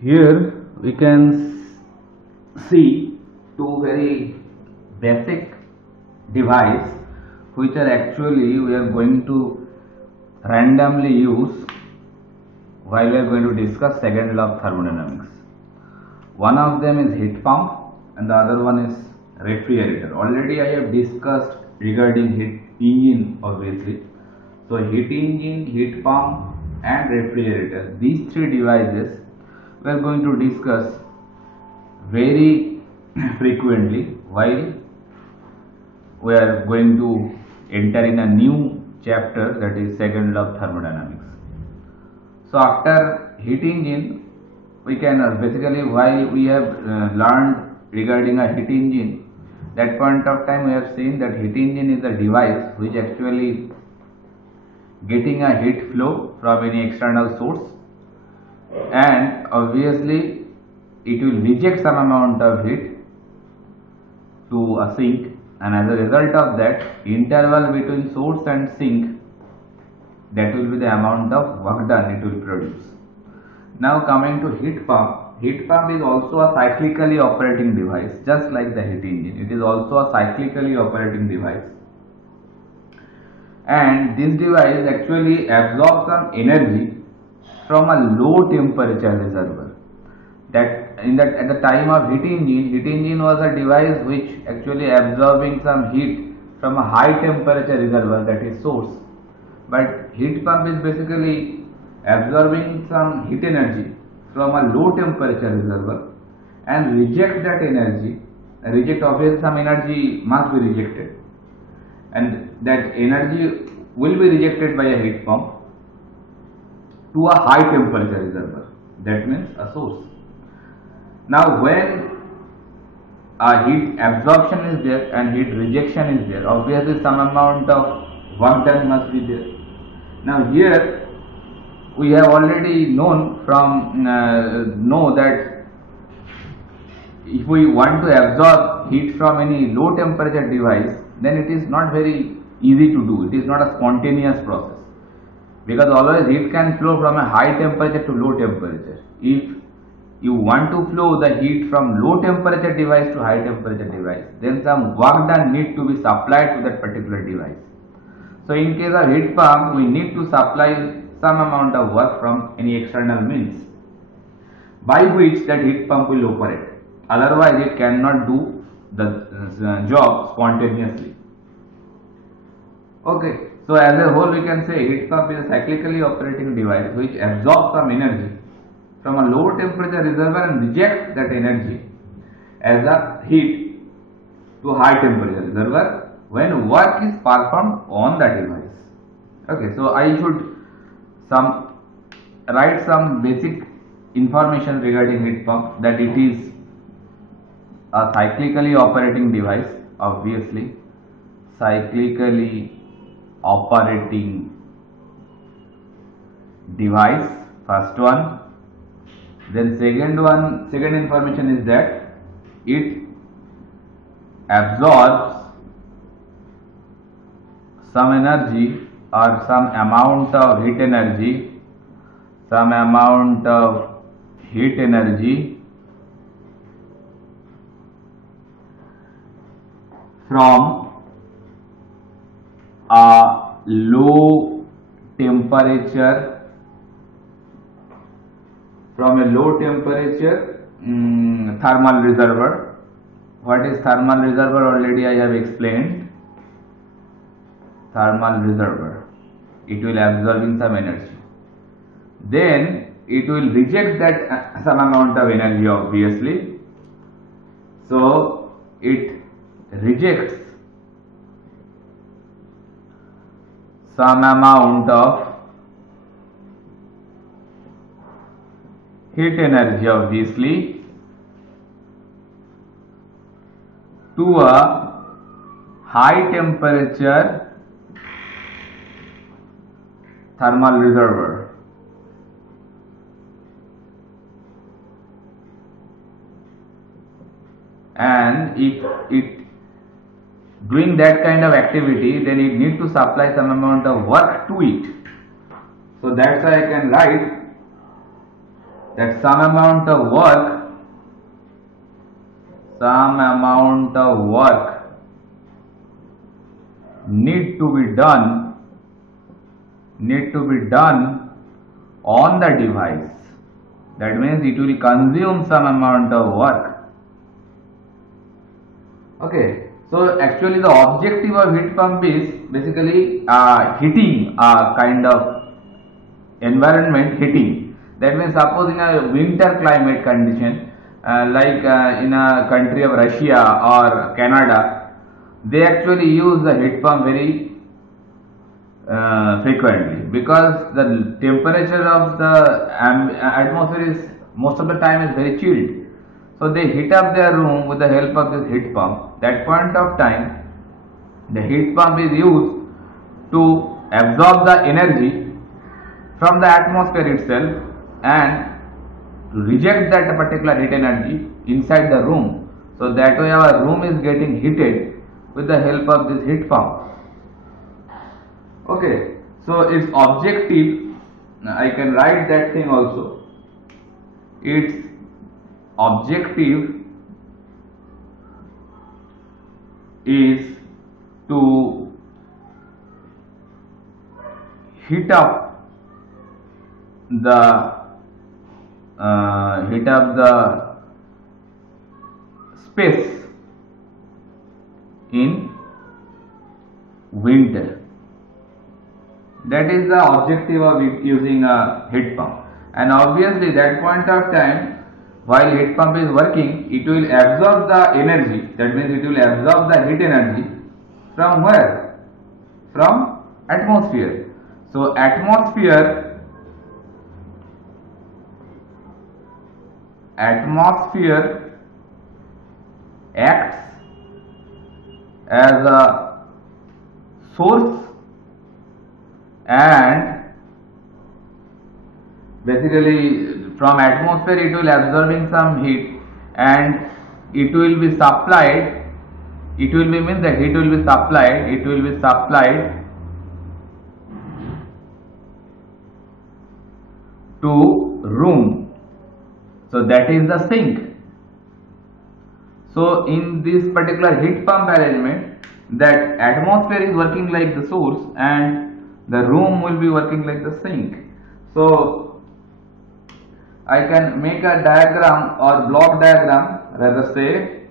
Here we can see two very basic device which are actually we are going to randomly use while we are going to discuss second law of thermodynamics. One of them is heat pump and the other one is refrigerator. Already I have discussed regarding heat engine obviously. So heat engine, heat pump and refrigerator, these three devices we are going to discuss very frequently while we are going to enter in a new chapter, that is second law of thermodynamics. So after heat engine, we can basically while we have learned regarding a heat engine, that point of time we have seen that heat engine is a device which actually getting a heat flow from any external source, and obviously it will reject some amount of heat to a sink, and as a result of that interval between source and sink, that will be the amount of work done it will produce. Now coming to heat pump is also a cyclically operating device, just like the heat engine. It is also a cyclically operating device, and this device actually absorbs some energy from a low temperature reservoir. That at the time of heat engine was a device which actually absorbing some heat from a high temperature reservoir, that is source. But heat pump is basically absorbing some heat energy from a low temperature reservoir and reject that energy. Obviously some energy must be rejected, and that energy will be rejected by a heat pump to a high temperature reservoir, that means a source. Now when a heat absorption is there and heat rejection is there, obviously some amount of work done must be there. Now here we have already known know that if we want to absorb heat from any low temperature device, then it is not very easy to do. It is not a spontaneous process, because always heat can flow from a high temperature to low temperature. If you want to flow the heat from low temperature device to high temperature device, then some work done need to be supplied to that particular device. So in case of heat pump, we need to supply some amount of work from any external means by which that heat pump will operate. Otherwise it cannot do the job spontaneously. Okay, so as a whole we can say heat pump is a cyclically operating device which absorbs some energy from a low temperature reservoir and rejects that energy as a heat to high temperature reservoir when work is performed on the device. Okay, so I should write some basic information regarding heat pump, that it is a cyclically operating device, obviously cyclically operating device, first one. Then second information is that it absorbs some energy or some amount of heat energy from a low temperature thermal reservoir. What is thermal reservoir? Already I have explained. Thermal reservoir, it will absorbing some energy, then it will reject that some amount of energy, obviously. So it rejects some amount of heat energy, obviously, to a high temperature thermal reservoir. And if it doing that kind of activity, then it need to supply some amount of work to it. So that's why I can write that some amount of work need to be done on the device. That means it will consume some amount of work. Okay, so actually the objective of heat pump is basically heating a kind of environment, heating. That means suppose in a winter climate condition, like in a country of Russia or Canada, they actually use the heat pump very frequently, because the temperature of the atmosphere is most of the time is very chilled. So they heat up their room with the help of this heat pump. That point of time, the heat pump is used to absorb the energy from the atmosphere itself and to reject that particular heat energy inside the room. So that way our room is getting heated with the help of this heat pump. Okay, so its objective, I can write that thing also. Its objective is to heat up the space in winter. That is the objective of using a heat pump. And obviously that point of time, while heat pump is working, it will absorb the energy. That means it will absorb the heat energy from where? From atmosphere. So atmosphere acts as a source, and basically from atmosphere it will absorbing some heat and it will be supplied, it will be supplied to room. So that is the sink. So in this particular heat pump arrangement, that atmosphere is working like the source and the room will be working like the sink. So I can make a diagram or block diagram, rather say,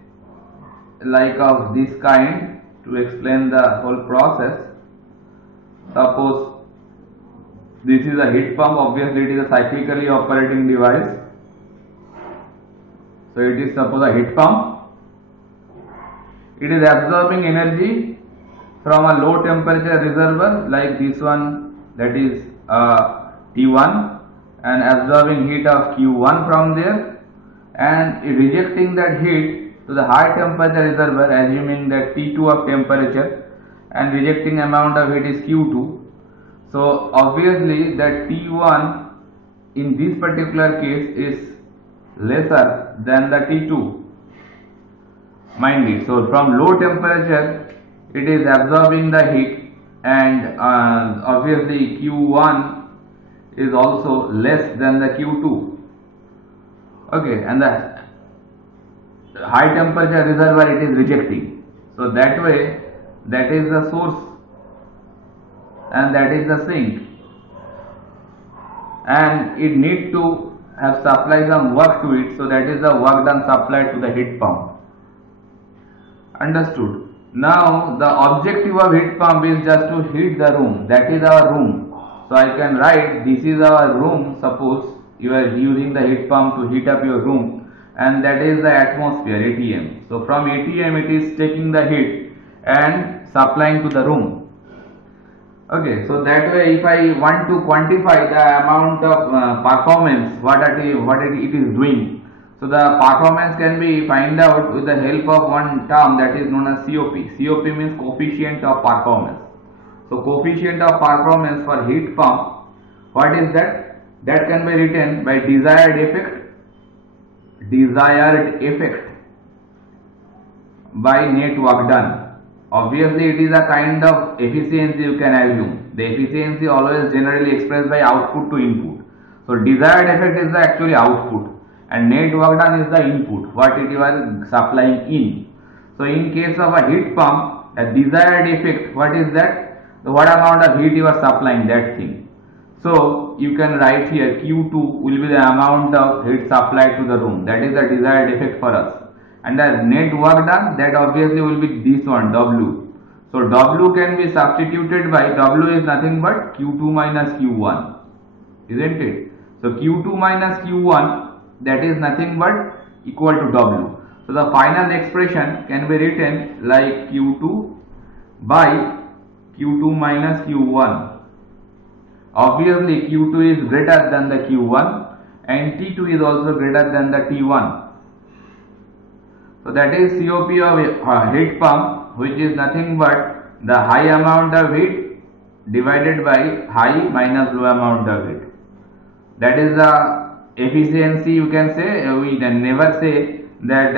like of this kind to explain the whole process. Suppose this is a heat pump, obviously it is a cyclically operating device. So it is suppose a heat pump. It is absorbing energy from a low temperature reservoir like this one, that is T1, and absorbing heat of Q1 from there and rejecting that heat to the high temperature reservoir, assuming that T2 of temperature, and rejecting amount of heat is Q2. So obviously that T1 in this particular case is lesser than the T2. Mind it. So from low temperature it is absorbing the heat, and obviously Q1 is also less than the Q2. Okay, and the high temperature reservoir it is rejecting. So that way, that is the source and that is the sink, and it need to have supply some work to it. So that is the work done supplied to the heat pump. Understood. Now the objective of heat pump is just to heat the room. That is our room. So I can write, this is our room. Suppose you are using the heat pump to heat up your room, and that is the atmosphere, ATM. So from ATM it is taking the heat and supplying to the room. Okay, so that way if I want to quantify the amount of performance, what it is doing. So the performance can be find out with the help of one term that is known as COP. COP means coefficient of performance. So coefficient of performance for heat pump, what is that? That can be written by desired effect by net work done. Obviously it is a kind of efficiency you can assume. The efficiency always generally expressed by output to input. So desired effect is the actually output and net work done is the input, what it was supplying in. So in case of a heat pump, the desired effect, what is that? What amount of heat you are supplying, that thing. So you can write here Q2 will be the amount of heat supplied to the room, that is the desired effect for us. And the net work done, that obviously will be this one, W. So W can be substituted by, W is nothing but Q2 minus Q1, isn't it? So Q2 minus Q1, that is nothing but equal to W. So the final expression can be written like Q2 by Q2 minus Q1. Obviously Q2 is greater than the Q1 and T2 is also greater than the T1. So that is COP of heat pump, which is nothing but the high amount of heat divided by high minus low amount of heat. That is the efficiency, you can say. We never say that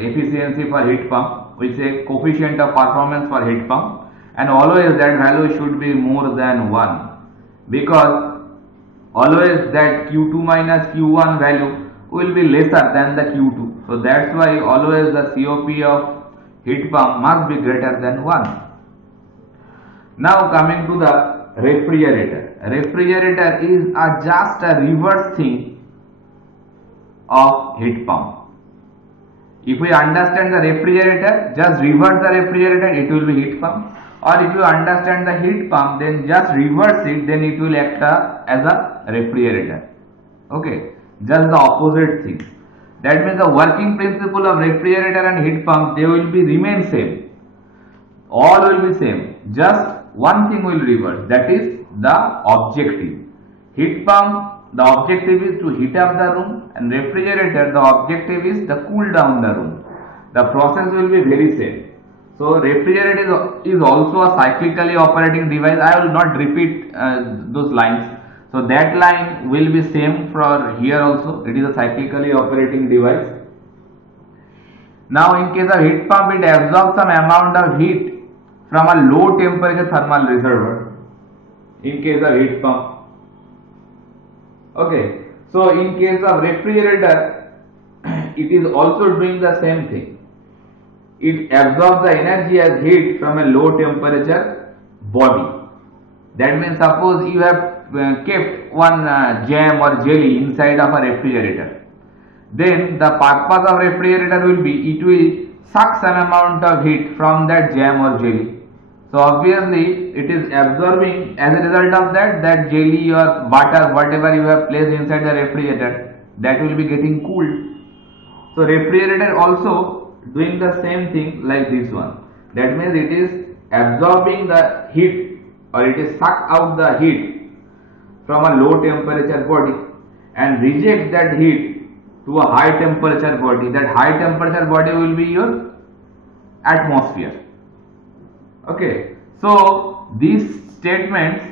efficiency for heat pump, we say coefficient of performance for heat pump, and always that value should be more than 1, because always that Q2 minus Q1 value will be lesser than the Q2. So that's why always the COP of heat pump must be greater than 1. Now coming to the refrigerator. Refrigerator is just a reverse thing of heat pump. If we understand the refrigerator, just reverse the refrigerator, it will be heat pump. Or if you understand the heat pump, then just reverse it, then it will act as a refrigerator. Okay, just the opposite thing. That means the working principle of refrigerator and heat pump, they will be remain same. All will be same. Just one thing will reverse, that is the objective. Heat pump, the objective is to heat up the room, and refrigerator, the objective is to cool down the room. The process will be very same. So refrigerator is also a cyclically operating device. I will not repeat those lines. So that line will be same for here also. It is a cyclically operating device. Now in case of heat pump, it absorbs some amount of heat from a low temperature thermal reservoir. In case of heat pump. Okay. So in case of refrigerator, it is also doing the same thing. It absorbs the energy as heat from a low temperature body. That means suppose you have kept one jam or jelly inside of a refrigerator. Then the purpose of refrigerator will be, it will suck some amount of heat from that jam or jelly. So obviously it is absorbing, as a result of that jelly or butter, whatever you have placed inside the refrigerator, that will be getting cooled. So refrigerator also doing the same thing like this one. That means it is absorbing the heat, or it is suck out the heat from a low temperature body and reject that heat to a high temperature body. That high temperature body will be your atmosphere. Okay, so these statements,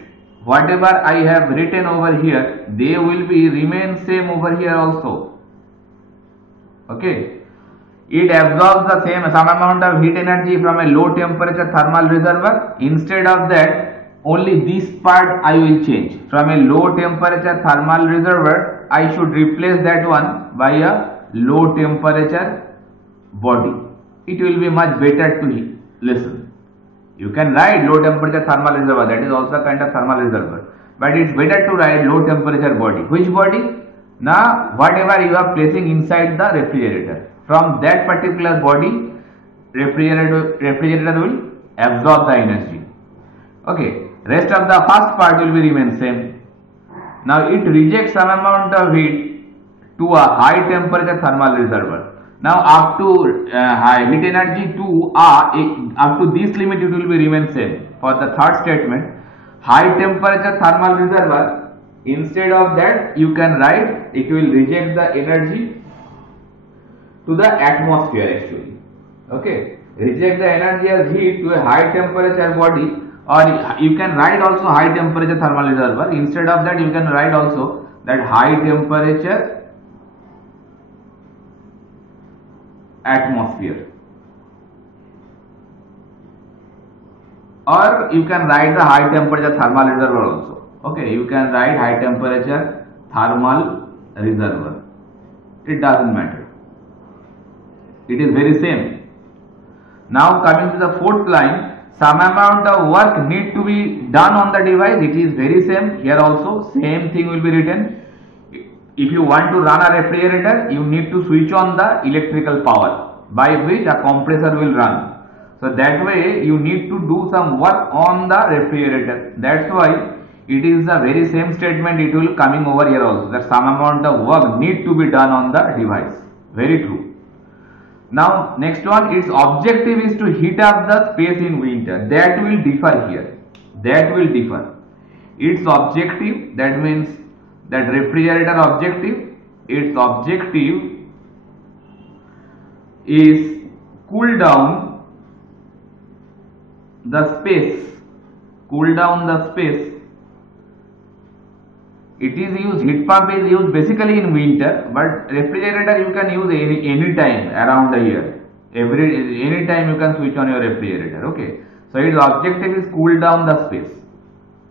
whatever I have written over here, they will be remain same over here also. Okay, it absorbs the some amount of heat energy from a low temperature thermal reservoir. Instead of that, only this part I will change. From a low temperature thermal reservoir, I should replace that one by a low temperature body. It will be much better to listen. You can write low temperature thermal reservoir, that is also a kind of thermal reservoir, but it's better to write low temperature body. Which body? Now whatever you are placing inside the refrigerator, from that particular body, refrigerator will absorb the energy. Okay, rest of the first part will be remain same. Now it rejects some amount of heat to a high temperature thermal reservoir. Now up to heat energy to up to this limit, it will be remain same. For the third statement, high temperature thermal reservoir, instead of that you can write it will reject the energy to the atmosphere actually. Okay, reject the energy as heat to a high temperature body, or you can write also high temperature thermal reservoir. Instead of that you can write also that high temperature atmosphere, or you can write the high temperature thermal reservoir also. Okay, you can write high temperature thermal reservoir. It doesn't matter. It is very same. Now coming to the fourth line, some amount of work need to be done on the device. It is very same. Here also same thing will be written. If you want to run a refrigerator, you need to switch on the electrical power by which a compressor will run. So that way you need to do some work on the refrigerator. That's why it is the very same statement, it will coming over here also, that some amount of work need to be done on the device. Very true. Now next one, its objective is to heat up the space in winter. That will differ here. That will differ. Its objective, that means that refrigerator objective, its objective is cool down the space. Cool down the space. It is used, heat pump is used basically in winter, but refrigerator you can use any time around the year. Any time you can switch on your refrigerator. Okay. So its objective is cool down the space.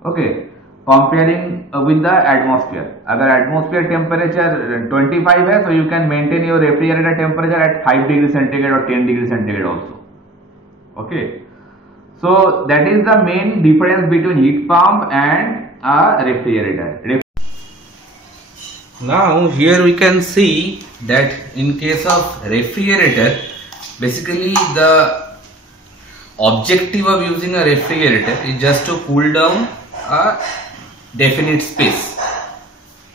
Okay. Comparing with the atmosphere. Agar atmosphere temperature 25 hai, so you can maintain your refrigerator temperature at 5 degrees centigrade or 10 degrees centigrade also. Okay. So that is the main difference between heat pump and a refrigerator. Now here we can see that in case of refrigerator, basically the objective of using a refrigerator is just to cool down a definite space.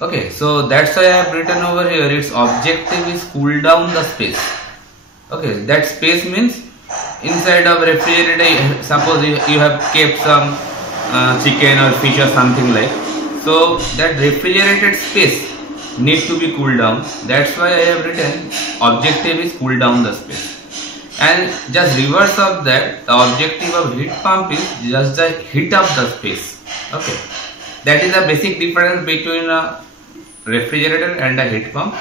Okay, so that's why I have written over here, its objective is cool down the space. Okay, that space means inside of refrigerator, suppose you have kept some chicken or fish or something like, so that refrigerated space need to be cooled down. That's why I have written objective is cool down the space. And just reverse of that, the objective of heat pump is just the heat up the space. Okay, that is the basic difference between a refrigerator and a heat pump.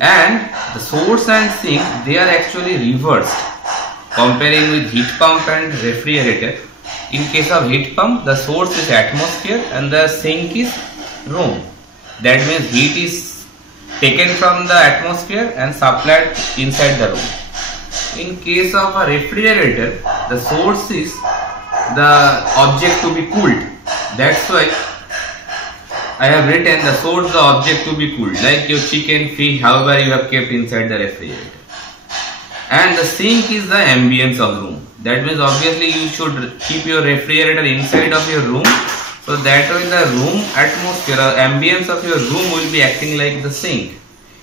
And the source and sink, they are actually reversed comparing with heat pump and refrigerator. In case of heat pump, the source is atmosphere and the sink is room. That means heat is taken from the atmosphere and supplied inside the room. In case of a refrigerator, the source is the object to be cooled. That's why I have written the source, the object to be cooled, like your chicken, fish, however you have kept inside the refrigerator. And the sink is the ambience of room. That means obviously you should keep your refrigerator inside of your room. So that way the room atmosphere or ambience of your room will be acting like the sink.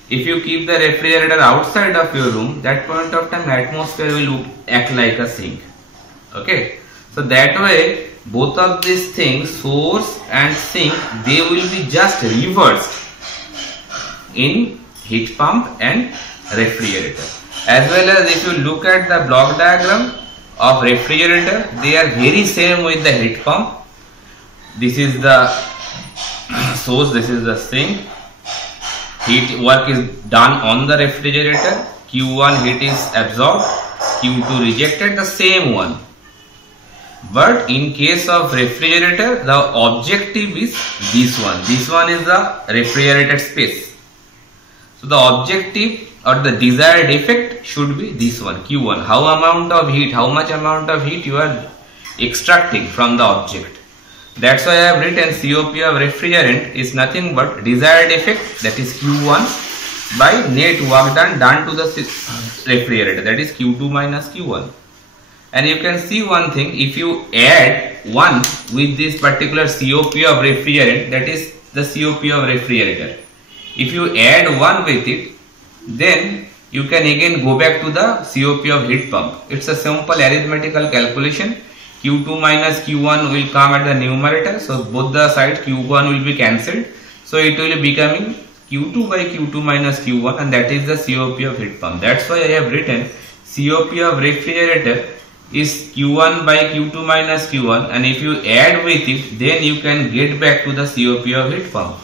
If you keep the refrigerator outside of your room, that point of time atmosphere will act like a sink. Okay. So that way both of these things, source and sink, they will be just reversed in heat pump and refrigerator. As well as if you look at the block diagram of refrigerator, they are very same with the heat pump. This is the source, this is the sink. Heat work is done on the refrigerator. Q1 heat is absorbed, Q2 rejected, the same one. But in case of refrigerator, the objective is this one. This one is the refrigerated space. So the objective or the desired effect should be this one, Q1. How much amount of heat you are extracting from the object. That's why I have written COP of refrigerant is nothing but desired effect, that is Q1, by net work done to the refrigerator, that is Q2 minus Q1. And you can see one thing, if you add 1 with this particular COP of refrigerant, that is the COP of refrigerator. If you add 1 with it, then you can again go back to the COP of heat pump. It's a simple arithmetical calculation. Q2 minus Q1 will come at the numerator, so both the sides Q1 will be cancelled. So it will be becoming Q2 by Q2 minus Q1, and that is the COP of heat pump. That's why I have written COP of refrigerator is Q1 by Q2 minus Q1, and if you add with it, then you can get back to the COP of heat pump.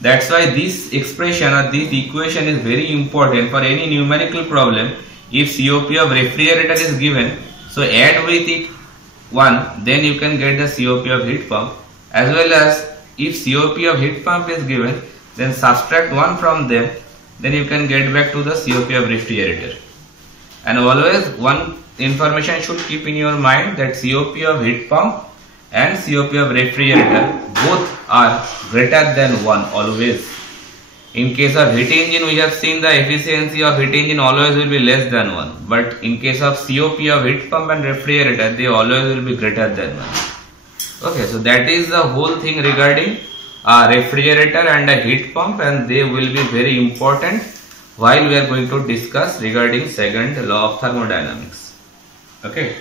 That's why this expression or this equation is very important for any numerical problem. If COP of refrigerator is given, so add with it 1, then you can get the COP of heat pump. As well as if COP of heat pump is given, then subtract 1 from them, then you can get back to the COP of refrigerator. And always one information should keep in your mind that COP of heat pump and COP of refrigerator both are greater than 1 always. In case of heat engine, we have seen the efficiency of heat engine always will be less than 1. But in case of COP of heat pump and refrigerator, they always will be greater than 1. Okay, so that is the whole thing regarding a refrigerator and a heat pump, and they will be very important while we are going to discuss regarding second law of thermodynamics. Okay.